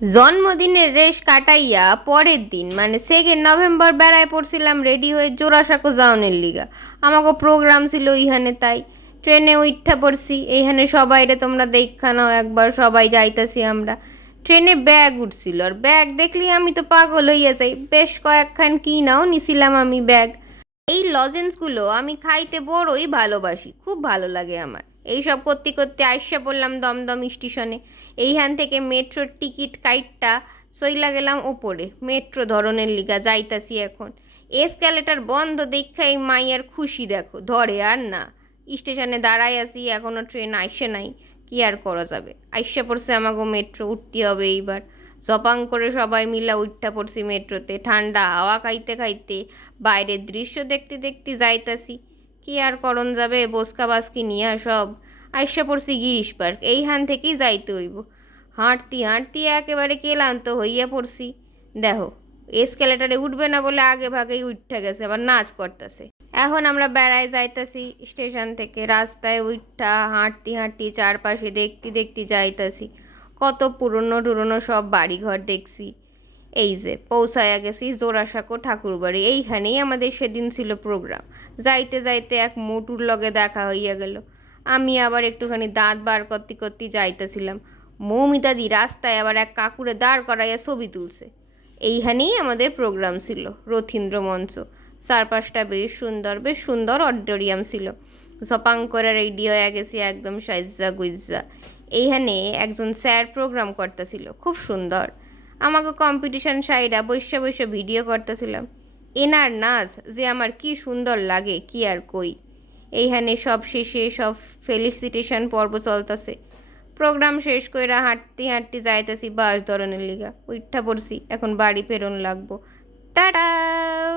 জন্মদিনের রেশ কাটাইয়া পরের দিন মানে 2 নভেম্বর বেড়ায় পড়ছিলাম রেডি হয়ে জোড়াসাঁকো যাওনের লিগা। আমাকে প্রোগ্রাম ছিল ইহানে, তাই ট্রেনে উইঠা পড়ছি। এইখানে সবাইরে তোমরা দেখা নাও একবার, সবাই যাইতাছি আমরা। ট্রেনে ব্যাগ উঠছিল, আর ব্যাগ দেখলি আমি তো পাগল হইয়া যাই। বেশ কয়েকখান কি নাও নিছিলাম আমি ব্যাগ। এই লজেন্সগুলো আমি খাইতে বড়ই ভালোবাসি, খুব ভালো লাগে আমার। এইসব করতে করতে আইসা পড়লাম দমদম স্টেশনে। এইখান থেকে মেট্রোর টিকিট কাইটটা চইলা গেলাম ওপরে, মেট্রো ধরনের লিগা যাইতাছি এখন। এসক্যালেটার বন্ধ দেখা এই মাইয়ার খুশি দেখো, ধরে আর না। স্টেশনে দাঁড়াই আছি, এখনো ট্রেন আইসে নাই। কি আর করা যাবে, আইসা পড়ছে আমাকে মেট্রো, উঠতে হবে এইবার। জপাং করে সবাই মিলা উঠা পড়ছি মেট্রোতে, ঠান্ডা হাওয়া খাইতে খাইতে বাইরের দৃশ্য দেখতে দেখতে যাইতাছি। কি আর করণ যাবে, বসকা বাসকি নিয়া সব। আইসা পড়ছি গিরিশ পার্ক, এইখান থেকেই যাইতে হইব। হাঁটতি হাঁটতি একেবারে ক্লান্ত হইয়া পড়ছি। দেখো, এসকেলেটারে উঠবে না বলে আগে ভাগেই উঠা গেছে, আবার নাচ করতেছে। এখন আমরা বেড়ায় যাইতাছি স্টেশন থেকে, রাস্তায় উঠা হাঁটতি হাঁটতি চারপাশে দেখতে দেখতে যাইতাছি। কত পুরনো টুরনো সব বাড়িঘর দেখছি। এই যে পৌঁছায়া গেছি জোড়াসাঁকো ঠাকুরবাড়ি, এইখানেই আমাদের সেদিন ছিল প্রোগ্রাম। যাইতে যাইতে এক মোটুর লগে দেখা হইয়া গেল। আমি আবার একটুখানি দাঁত বার করতে করতে যাইতেছিলাম। মৌমিতাদি রাস্তায় আবার এক কাকুরে দাঁড় করাইয়া ছবি তুলছে। এইখানেই আমাদের প্রোগ্রাম ছিল, রথীন্দ্র মঞ্চ। চারপাশটা বেশ সুন্দর অডিটোরিয়াম ছিল। জপাং করে রেডি হয়ে গেছি একদম সাইজা গুইজা। এইখানে একজন স্যার প্রোগ্রাম করতেছিল, খুব সুন্দর। আমাকে কম্পিটিশন সাইডা বৈশা বৈশা ভিডিও করতেছিলাম। এনার নাচ যে আমার কি সুন্দর লাগে, কি আর কই। এইখানে সব শেষে সব ফেলিসিটেশন পর্ব চলতেছে। প্রোগ্রাম শেষ কইরা হাঁটতে হাঁটতে যাইতেছি বাস ধরনের লিগা, উইঠা পড়ছি, এখন বাড়ি ফেরন লাগবো। টাটা।